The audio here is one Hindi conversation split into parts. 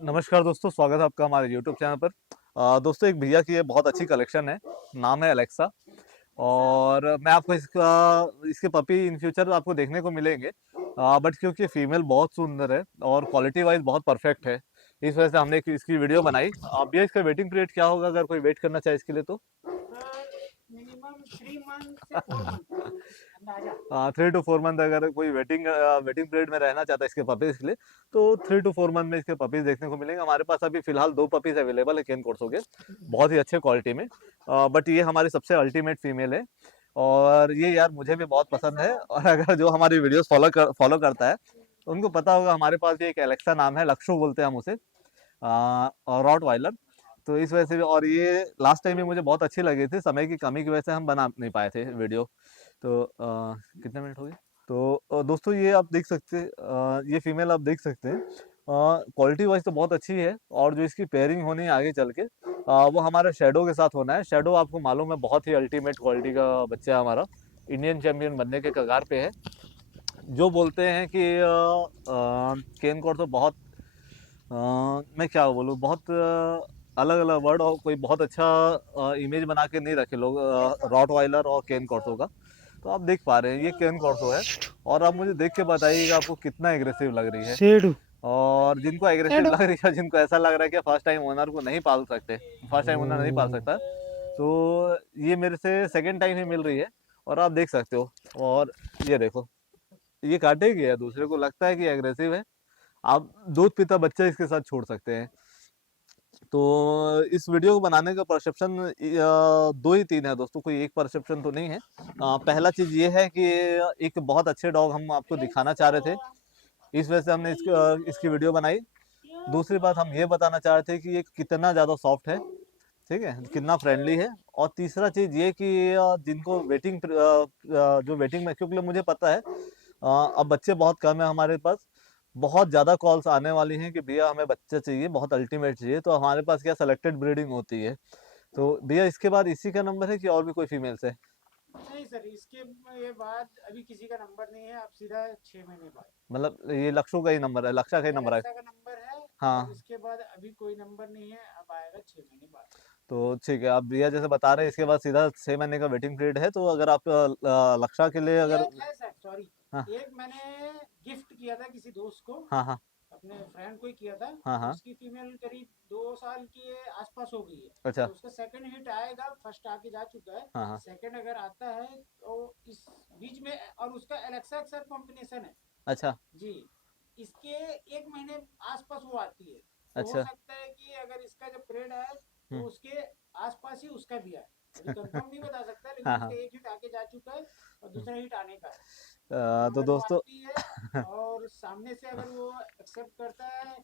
नमस्कार दोस्तों, स्वागत है आपका हमारे YouTube चैनल पर। दोस्तों, एक भैया की ये बहुत अच्छी कलेक्शन है। नाम है अलेक्सा। और मैं आपको इसके पपी इन फ्यूचर आपको देखने को मिलेंगे। बट क्योंकि फीमेल बहुत सुंदर है और क्वालिटी वाइज बहुत परफेक्ट है, इस वजह से हमने इसकी वीडियो बनाई। भैया, इसका वेटिंग पीरियड क्या होगा अगर कोई वेट करना चाहे इसके लिए तो? मिनिमम 3 मंथ से 4 मंथ अंदाजा। 3 to 4 मंथ अगर कोई वेटिंग पीरियड में रहना चाहता है इसके पपीज के लिए, तो 3 to 4 मंथ में इसके पपीज देखने को मिलेंगे। हमारे पास अभी फिलहाल 2 पपीज अवेलेबल है केन कोर्सो के, बहुत ही अच्छे क्वालिटी में। बट ये हमारी सबसे अल्टीमेट फीमेल है और ये यार मुझे भी बहुत पसंद है। और अगर जो हमारी वीडियोस फॉलो करता है तो उनको पता होगा, हमारे पास भी एक एलेक्सा नाम है, लक्षु बोलते हैं हम उसे, और रॉट वाइलर। तो इस वजह से भी, और ये लास्ट टाइम भी मुझे बहुत अच्छी लगी थी, समय की कमी की वजह से हम बना नहीं पाए थे वीडियो। तो कितने मिनट हो गए? तो दोस्तों, ये आप देख सकते हैं, ये फीमेल आप देख सकते हैं। क्वालिटी वाइज तो बहुत अच्छी है, और जो इसकी पेयरिंग होनी है आगे चल के, वो हमारे शेडो के साथ होना है। शेडो आपको मालूम है, बहुत ही अल्टीमेट क्वालिटी का बच्चा है हमारा, इंडियन चैंपियन बनने के कगार पे है। जो बोलते हैं कि केन कॉर्सो बहुत, मैं क्या बोलूँ, बहुत अलग अलग वर्ड और कोई बहुत अच्छा इमेज बना के नहीं रखे लोग रॉट वाइलर और केन कॉर्सो का। तो आप देख पा रहे हैं, ये केन कॉर्सो है। और आप मुझे देख के बताइएगा आपको कितना एग्रेसिव लग रही है। शेडू और जिनको एग्रेसिव शेडू लग रही है, जिनको ऐसा लग रहा है कि फर्स्ट टाइम ओनर को नहीं पाल सकते, फर्स्ट टाइम ओनर नहीं पाल सकता, तो ये मेरे से सेकेंड टाइम ही मिल रही है। और आप देख सकते हो। और ये देखो, ये काटेगी है, दूसरे को लगता है कि एग्रेसिव है। आप दूध पीता बच्चा इसके साथ छोड़ सकते हैं। तो इस वीडियो को बनाने का परसेप्शन दो ही तीन है दोस्तों, कोई एक परसेप्शन तो नहीं है। पहला चीज ये है कि एक बहुत अच्छे डॉग हम आपको दिखाना चाह रहे थे, इस वजह से हमने इसकी वीडियो बनाई। दूसरी बात, हम ये बताना चाह रहे थे कि ये कितना ज़्यादा सॉफ्ट है, ठीक है, कितना फ्रेंडली है। और तीसरा चीज ये कि जिनको जो वेटिंग में, क्योंकि मुझे पता है अब बच्चे बहुत कम है हमारे पास, बहुत ज़्यादा कॉल्स आने वाली हैं कि भैया हमें बच्चा चाहिए, बहुत अल्टीमेट चाहिए। तो हमारे पास क्या सेलेक्टेड ब्रीडिंग होती है। तो भैया, इसके बाद इसी का नंबर है कि और भी कोई फीमेल्स है? नहीं सर, इसके ये बाद अभी किसी का नंबर नहीं है। आप सीधा 6 महीने बाद मतलब ये लक्षों का ही नंबर है, लक्षा का ही नंबर है? एलेक्सा का नंबर है। और हाँ। इसके बाद अभी कोई नंबर नहीं है, अब आएगा 6 महीने बाद। तो ठीक है, आप भैया जैसे बता रहे हैं इसके बाद सीधा 6 महीने का वेटिंग पीरियड है, तो अगर आप लक्षा के लिए अगर। एक है सर, सॉरी, हाँ एक मैंने गिफ्ट किया था किसी दोस्त को, हाँ हाँ अपने फ्रेंड को ही किया था। हाँ हाँ। उसकी फीमेल करीब 2 साल के आसपास हो गई है। अच्छा। तो उसका सेकंड हिट आएगा, फर्स्ट आके जा चुका है। हाँ हाँ। सेकंड अगर आता है तो इस बीच में, और उसका एलेक्सा के साथ कॉम्बिनेशन है अच्छा। जी। इसके 1 महीने आसपास वो आती है। तो हो अच्छा। सकता है कि अगर इसका जब पीरियड आए तो हम्म। उसके आसपास ही उसका भी आए। अभी कंफर्म नहीं बता सकता, लेकिन हाँ उसका हाँ। एक हिट आके जा चुका है और दूसरा हिट आने का है। तो तो अगर वो दोस्तों। आती है और सामने से अगर वो एक्सेप्ट करता है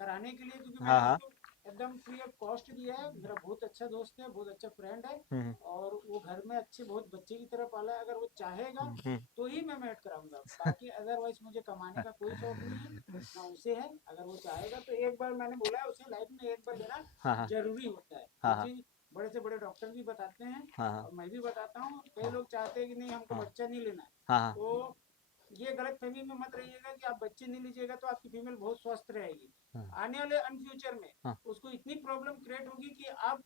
कराने के लिए, क्योंकि हाँ मैंने हाँ। उसको एकदम फ्री ऑफ कॉस्ट दिया है। मेरा बहुत अच्छा दोस्त है, बहुत अच्छा फ्रेंड है। हम्म और वो घर में अच्छे बहुत बच्चे की तरह पाला है। अगर वो चाहेगा हम्म। तो ही मैं मेट कराऊंगा, बाकी अदरवाइज मुझे कमाने का कोई शौक नहीं है, ना उसे है। अगर वो चाहेगा तो एक बार, मैंने बोला है उसे, लाइफ में एक बार लेना हाँ हाँ जरूरी होता है। हाँ ये हाँ चीज बड़े से बड़े डॉक्टर भी बताते हैं हाँ हाँ और मैं भी बताता हूँ। कई हाँ लोग चाहते हैं कि नहीं, हमको हाँ बच्चा नहीं लेना है। हाँ हाँ तो ये गलत फहमी में मत रहिएगा कि आप बच्चे नहीं लीजिएगा तो आपकी फीमेल बहुत स्वस्थ रहेगी। आने वाले अन फ्यूचर में हाँ उसको इतनी प्रॉब्लम क्रिएट होगी कि आप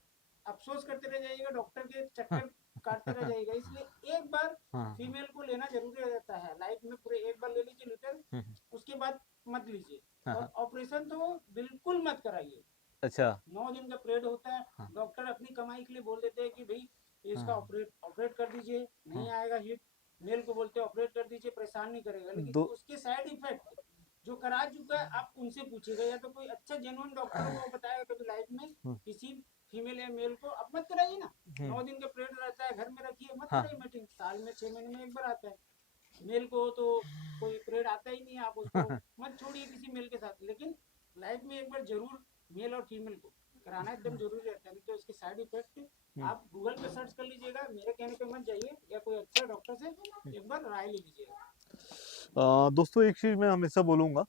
अफसोस करते रह जाइएगा, डॉक्टर के हाँ चक्कर काटते रह जाइएगा। इसलिए एक बार हाँ। फीमेल को लेना जरूरी रहता है लाइफ में। पूरे एक बार ले लीजिए लीटर, उसके बाद मत लीजिए। हाँ हाँ। और ऑपरेशन तो बिल्कुल मत कराइए। अच्छा। 9 दिन का पीरियड होता है। हाँ डॉक्टर अपनी कमाई के लिए बोल देते हैं कि भाई इसका हाँ ऑपरेट ऑपरेट कर दीजिए, हाँ। नहीं आएगा हिट। मेल को बोलते हैं ऑपरेट कर दीजिए, परेशान नहीं करेगा। लेकिन दो। उसके साइड इफेक्ट जो करा चुका है, आप उनसे पूछिएगा, या तो कोई अच्छा जेन्युइन डॉक्टर वो बताएगा कभी लाइफ में। हम्म किसी फीमेल या मेल को आप मत कराइए ना। हम्म। 9 दिन का पीरियड रहता है, घर में रखिए, मत हाँ कराइए मीटिंग। साल में 6 महीने में एक बार आता है। मेल को तो कोई पीरियड आता ही नहीं है, आप उसको मत छोड़िए किसी मेल के साथ। लेकिन लाइफ में एक बार जरूर मेल और फीमेल को कराना एकदम जरूरी रहता है, नहीं तो इसके साइड इफेक्ट आप गूगल पे सर्च कर लीजिएगा। मेरे कहने पे मत जाइए, या कोई अच्छे डॉक्टर से एक बार राय ले लीजिएगा। दोस्तों, एक चीज मैं हमेशा बोलूंगा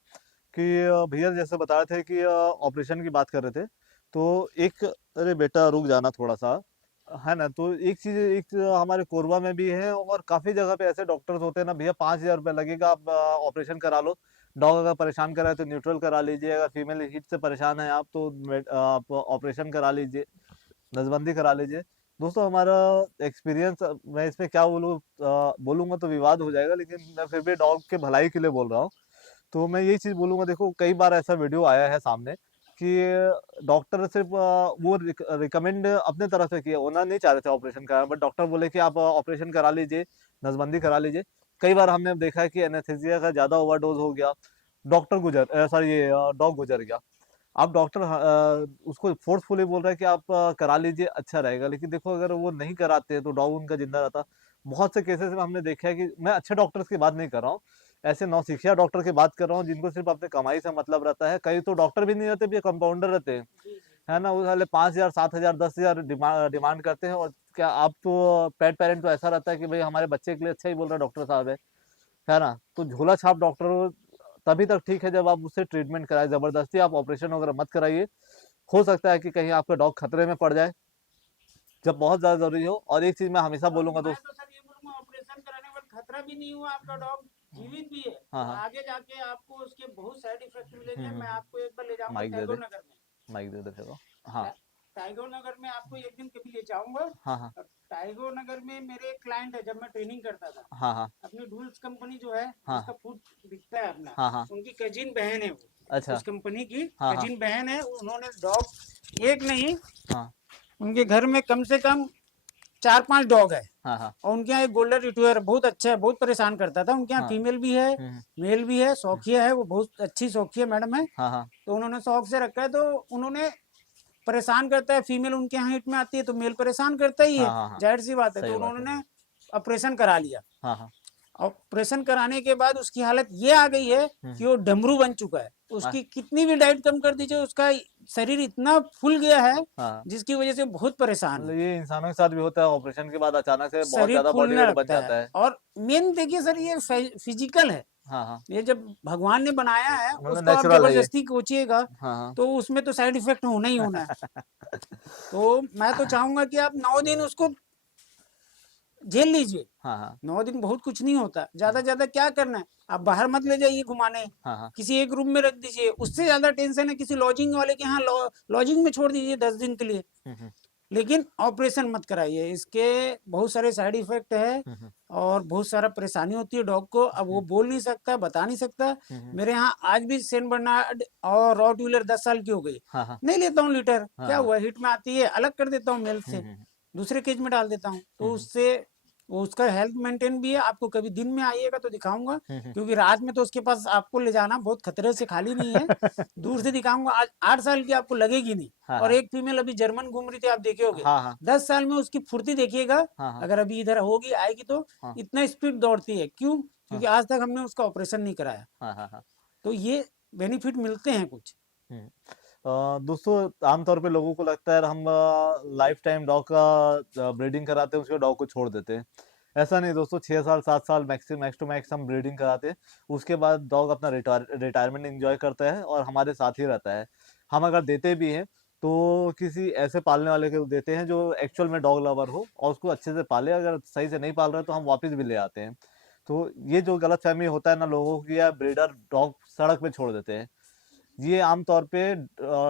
कि भैया जैसे बता रहे थे कि ऑपरेशन की बात कर रहे थे, तो एक, अरे बेटा रुक जाना थोड़ा सा, है ना। तो एक चीज, हमारे कोरबा में भी है और काफी जगह पे ऐसे डॉक्टर्स होते हैं ना, भैया 5,000 रुपये लगेगा, आप ऑपरेशन करा लो। डॉग अगर परेशान कर रहा है तो न्यूट्रल करा लीजिए, अगर फीमेल हीट से परेशान है आप तो आप ऑपरेशन करा लीजिए, नसबंदी करा लीजिए। दोस्तों हमारा एक्सपीरियंस, मैं इसमें क्या बोलूंगा तो विवाद हो जाएगा, लेकिन मैं फिर भी डॉग के भलाई के लिए बोल रहा हूँ। तो मैं यही चीज बोलूंगा, देखो कई बार ऐसा वीडियो आया है सामने कि डॉक्टर सिर्फ वो रिकमेंड अपने तरफ से किया, ओनर नहीं चाह रहे थे ऑपरेशन कराना, बट डॉक्टर बोले कि आप ऑपरेशन करा लीजिए, नसबंदी करा लीजिए। कई बार हमने देखा है कि एनेस्थीसिया का ज्यादा ओवरडोज हो गया, ये डॉग गुजर गया। आप डॉक्टर उसको फोर्सफुली बोल रहे हैं कि आप करा लीजिए, अच्छा रहेगा, लेकिन देखो अगर वो नहीं कराते तो डॉग उनका जिंदा रहता। बहुत से केसेस में हमने देखा है कि मैं अच्छे डॉक्टर्स की बात नहीं कर रहा हूँ, ऐसे नौसिखिया डॉक्टर की बात कर रहा हूँ जिनको सिर्फ अपने कमाई से मतलब रहता है। कई तो डॉक्टर भी नहीं रहते, भी कंपाउंडर रहते हैं, जी जी है ना, वो साले 5,000 7,000 10,000 डिमांड करते हैं। और क्या आप तो पेट पेरेंट तो ऐसा रहता है कि भाई हमारे बच्चे के लिए अच्छा ही बोल रहा है डॉक्टर साहब है ना। तो झोला छाप डॉक्टर तभी तक ठीक है जब आप उससे ट्रीटमेंट कराए, जबरदस्ती आप ऑपरेशन वगैरह मत कराइए। हो सकता है कि कहीं आपका डॉग खतरे में पड़ जाए जब बहुत ज्यादा जरूरी हो। और एक चीज मैं हमेशा और बोलूंगा मैं दोस्त। तो सर ये बोलूंगा, ऑपरेशन कराने पर खतरा भी नहीं हुआ, आपका डॉग जीवित भी है, हाँ तो हाँ। आगे जाके आपको उसके बहुत साइड इफेक्ट मिलेंगे। मैं हम्म। आपको एक बार ले जाऊंगा माइक दे दे, टैगोर नगर में। माइक दे दे फिर वो। हाँ टाइगर नगर में आपको एक दिन कभी ले जाऊंगा। हाँ हाँ टाइगर नगर में मेरे एक क्लाइंट है, जब मैं ट्रेनिंग करता था, हाँ हाँ अपनी डूल्स कंपनी जो है हाँ जिसका फूड बिकता है अपना, हाँ हाँ। उनकी कजिन बहन है वो, अच्छा। उस कंपनी की हाँ हाँ कजिन बहन है। उन्होंने डॉग एक नहीं, हाँ उनके घर में कम से कम 4-5 डॉग है। हाँ हाँ। और उनके यहाँ एक गोल्डन रिट्रीवर बहुत अच्छा है, बहुत परेशान करता था। उनके यहाँ हाँ। फीमेल भी है, हम्म। मेल भी है, शौकिया है, वो बहुत अच्छी शौकिया मैडम है। हाँ हाँ तो उन्होंने शौक से रखा है, तो उन्होंने परेशान करता है, फीमेल उनके यहाँ हिट में आती है तो मेल परेशान करता ही हाँ है, हाँ हाँ। जाहिर सी बात है। सही तो बात है। उन्होंने ऑपरेशन करा लिया। हाँ हाँ। ऑपरेशन कराने के बाद उसकी हालत ये आ गई है कि वो डमरू बन चुका है। हाँ उसकी कितनी भी डाइट कम कर दीजिए, उसका शरीर इतना फूल गया है हाँ। जिसकी वजह से बहुत परेशान मतलब है। ये इंसानों के साथ भी होता है, ऑपरेशन के बाद अचानक से बहुत शरीर ज्यादा बॉडी फूलने वेट बन लगता है। जाता है। और मेन देखिए सर, ये फिजिकल है। हाँ हाँ। ये जब भगवान ने बनाया है, मतलब उसको आप नेचुरल है ये। जबरदस्ती कोचिएगा हाँ तो उसमें तो साइड इफेक्ट होना ही होना है। हाँ तो मैं तो चाहूंगा कि आप 9 दिन उसको झेल लीजिए। हाँ हाँ 9 दिन बहुत कुछ नहीं होता, ज्यादा ज्यादा क्या करना है, आप बाहर मत ले जाइए घुमाने, हाँ हाँ। किसी एक रूम में रख दीजिए। उससे ज्यादा टेंशन है किसी लॉजिंग वाले के यहाँ, लॉजिंग में छोड़ दीजिए 10 दिन के लिए। हम्म। लेकिन ऑपरेशन मत कराइए, इसके बहुत सारे साइड इफेक्ट है हम्म। और बहुत सारा परेशानी होती है डॉग को। अब वो बोल नहीं सकता, बता नहीं सकता। हम्म। मेरे यहाँ आज भी सेंट बर्नार्ड और रॉट व्हीलर 10 साल की हो गई, हाँ हाँ नहीं लेता हूँ लीटर, हाँ क्या हाँ। हुआ, हिट में आती है, अलग कर देता हूँ मेल से, हम्म। दूसरे केज में डाल देता हूँ। तो हम्म। उससे वो उसका हेल्थ मेंटेन भी है। आपको कभी दिन में आइएगा तो दिखाऊंगा, हम्म। क्योंकि रात में तो उसके पास आपको ले जाना बहुत खतरे से खाली नहीं है। दूर से दिखाऊंगा। आज 8 साल की आपको लगेगी नहीं। हाँ और हाँ एक फीमेल अभी जर्मन घूम रही थी, आप देखे होगे। हाँ हाँ 10 साल में उसकी फुर्ती देखिएगा। हाँ हाँ अगर अभी इधर होगी, आएगी तो हाँ इतना स्पीड दौड़ती है। क्यों? हाँ क्योंकि आज तक हमने उसका ऑपरेशन नहीं कराया। हाँ हाँ हाँ। तो ये बेनिफिट मिलते हैं कुछ। हम्म। दोस्तों आमतौर पे लोगों को लगता है हम लाइफ टाइम डॉग का ब्रीडिंग कराते हैं, उसके डॉग को छोड़ देते हैं। ऐसा नहीं दोस्तों, 6 साल 7 साल मैक्स टू मैक्स हम ब्रीडिंग कराते हैं। उसके बाद डॉग अपना रिटायरमेंट एंजॉय करता है और हमारे साथ ही रहता है। हम अगर देते भी हैं तो किसी ऐसे पालने वाले को देते हैं जो एक्चुअल में डॉग लवर हो और उसको अच्छे से पाले। अगर सही से नहीं पाल रहे तो हम वापस भी ले आते हैं। तो ये जो गलत फहमी होता है ना लोगों की, या ब्रीडर डॉग सड़क पे छोड़ देते हैं, ये आमतौर पे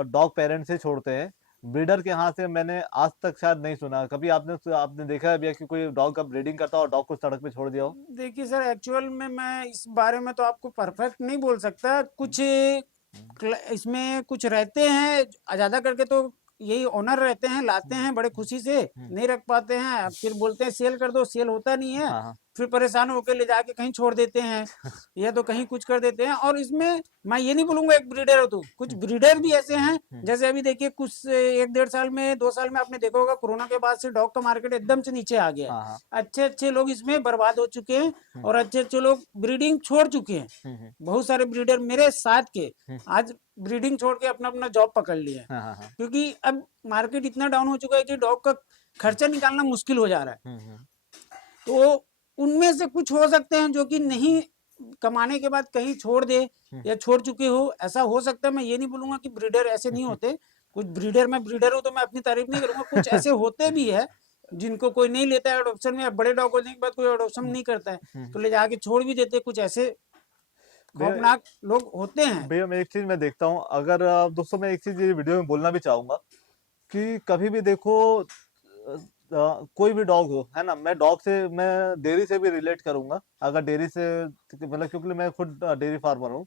डॉग पेरेंट्स से छोड़ते हैं। ब्रीडर के हाथ से मैंने आज तक शायद नहीं सुना। कभी आपने आपने देखा है भैया कि कोई डॉग का ब्रीडिंग करता हो और डॉग को सड़क पे छोड़ दिया हो? देखिए सर, एक्चुअल में मैं इस बारे में तो आपको परफेक्ट नहीं बोल सकता। कुछ इसमें कुछ रहते हैं, ज्यादा करके तो यही ओनर रहते हैं, लाते हैं बड़े खुशी से, नहीं रख पाते हैं, फिर बोलते हैं सेल कर दो, सेल होता नहीं है, हाँ हाँ फिर परेशान होकर ले जाके कहीं छोड़ देते हैं या तो कहीं कुछ कर देते हैं। और इसमें मैं ये नहीं बोलूंगा एक ब्रीडर हो तो, कुछ ब्रीडर भी ऐसे हैं। जैसे अभी देखिए कुछ 1-1.5 साल में 2 साल में आपने देखा होगा, कोरोना के बाद से डॉग का मार्केट एकदम से नीचे आ गया है। हाँ हाँ। अच्छे अच्छे लोग इसमें बर्बाद हो चुके हैं और अच्छे अच्छे लोग ब्रीडिंग छोड़ चुके हैं। बहुत सारे ब्रीडर मेरे साथ के आज ब्रीडिंग छोड़ के अपना अपना जॉब पकड़ लिए हैं, हाँ हाँ हाँ। क्योंकि अब मार्केट इतना डाउन हो चुका है कि डॉग का खर्चा निकालना मुश्किल हो जा रहा है। तो उनमें से कुछ हो सकते हैं जो कि नहीं कमाने के बाद कहीं छोड़ दे या छोड़ चुके हो, ऐसा हो सकता है। मैं ये नहीं बोलूंगा कि ब्रीडर ऐसे नहीं होते। कुछ ब्रीडर, मैं ब्रीडर हूं तो मैं अपनी तारीफ नहीं करूंगा, कुछ ऐसे होते भी है जिनको कोई नहीं लेता है अडॉप्शन में। बड़े डॉग होने के बाद कोई अडॉप्शन नहीं करता है तो ले जाके छोड़ भी देते कुछ ऐसे। खौफनाक लोग होते हैं। भैया मैं एक चीज मैं देखता हूँ, अगर दोस्तों मैं एक चीज ये वीडियो में बोलना भी चाहूंगा कि कभी भी देखो कोई भी डॉग हो, है ना, मैं डॉग से मैं डेयरी से भी रिलेट करूंगा, अगर डेयरी से मतलब, क्योंकि मैं खुद डेयरी फार्मर हूँ।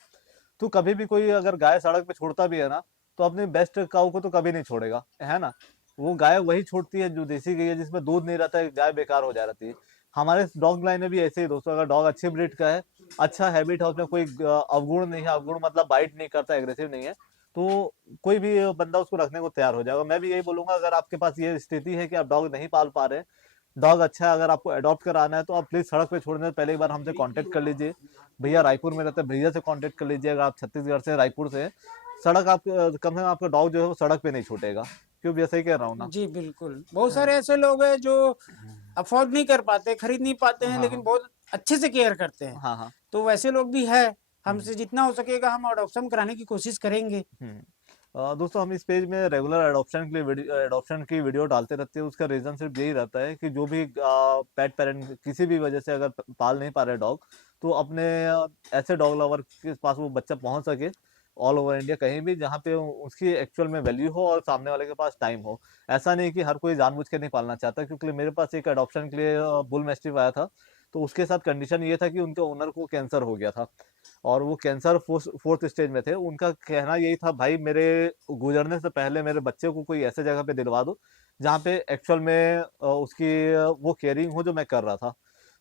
तो कभी भी कोई अगर गाय सड़क पे छोड़ता भी है ना, तो अपने बेस्ट काऊ को तो कभी नहीं छोड़ेगा, है ना। वो गाय वही छोड़ती है जो देसी गई है, जिसमें दूध नहीं रहता है, गाय बेकार हो जा रहती है। हमारे डॉग लाइन में भी ऐसे ही दोस्तों, अगर डॉग अच्छी ब्रीड का है, अच्छा हैबिट है, उसमें कोई अवगुण नहीं है, अवगुण मतलब बाइट नहीं करता, एग्रेसिव नहीं है, तो कोई भी बंदा उसको रखने को तैयार हो जाएगा। मैं भी यही बोलूंगा, अगर आपके पास ये स्थिति है कि आप डॉग नहीं पाल पा रहे, डॉग अच्छा है, अगर आपको अडॉप्ट कराना है, तो आप प्लीज सड़क पे छोड़ने से पहले एक बार हमसे कांटेक्ट कर लीजिए। भैया रायपुर में रहते हैं, भैया से कांटेक्ट कर लीजिए। अगर आप छत्तीसगढ़ से, रायपुर से, सड़क आप कम से कम आपका डॉग जो है वो सड़क पे नहीं छूटेगा। क्यों भैया, सही कह रहा हूँ ना? जी बिल्कुल, बहुत हाँ सारे ऐसे लोग हैं जो अफोर्ड नहीं कर पाते, खरीद नहीं पाते हैं, हाँ लेकिन बहुत अच्छे से केयर करते हैं। हाँ हाँ। तो वैसे लोग भी है, हम्म, हमसे जितना हो सकेगा हम अडॉप्शन कराने की कोशिश करेंगे। हम्म। दोस्तों हम इस पेज में रेगुलर एडॉप्शन के लिए एडॉप्शन की वीडियो डालते रहते हैं। उसका रीजन सिर्फ यही रहता है कि जो भी पेट पेरेंट किसी भी वजह से अगर पाल नहीं पा रहे डॉग, तो अपने ऐसे डॉग लवर के पास वो बच्चा पहुंच सके, ऑल ओवर इंडिया कहीं भी, जहाँ पे उसकी एक्चुअल में वैल्यू हो और सामने वाले के पास टाइम हो। ऐसा नहीं कि हर कोई जानबूझ के नहीं पालना चाहता, क्योंकि मेरे पास एक एडॉप्शन के लिए बुल मैस्टिफ आया था, तो उसके साथ कंडीशन ये था कि उनके ओनर को कैंसर हो गया था, और वो कैंसर फोर्थ स्टेज में थे। उनका कहना यही था, भाई मेरे गुजरने से पहले मेरे बच्चे को कोई ऐसे जगह पे दिलवा दो जहाँ पे एक्चुअल में उसकी वो केयरिंग हो जो मैं कर रहा था।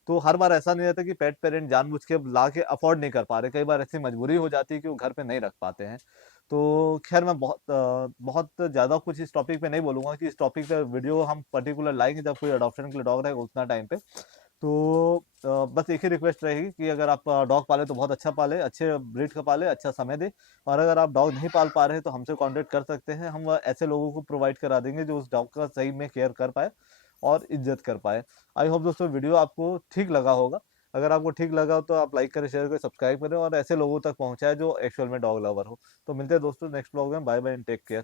तो हर बार ऐसा नहीं रहता कि पेट पेरेंट जानबूझ के ला के अफोर्ड नहीं कर पा रहे, कई बार ऐसी मजबूरी हो जाती है कि वो घर पे नहीं रख पाते हैं। तो खैर मैं बहुत ज्यादा कुछ इस टॉपिक पे नहीं बोलूंगा, कि इस टॉपिक पे वीडियो हम पर्टिकुलर लाएंगे जब कोई अडॉप्शन के लिए डॉग रहेगा उतना टाइम पे। तो बस एक ही रिक्वेस्ट रहेगी कि अगर आप डॉग पाले तो बहुत अच्छा पाले, अच्छे ब्रीड का पाले, अच्छा समय दे। और अगर आप डॉग नहीं पाल पा रहे तो हमसे कांटेक्ट कर सकते हैं, हम ऐसे लोगों को प्रोवाइड करा देंगे जो उस डॉग का सही में केयर कर पाए और इज्जत कर पाए। आई होप दोस्तों वीडियो आपको ठीक लगा होगा। अगर आपको ठीक लगा हो तो आप लाइक करें, शेयर करें, सब्सक्राइब करें, और ऐसे लोगों तक पहुंचाए जो एक्चुअल में डॉग लवर हो। तो मिलते हैं दोस्तों नेक्स्ट ब्लॉग में। Bye bye and take care.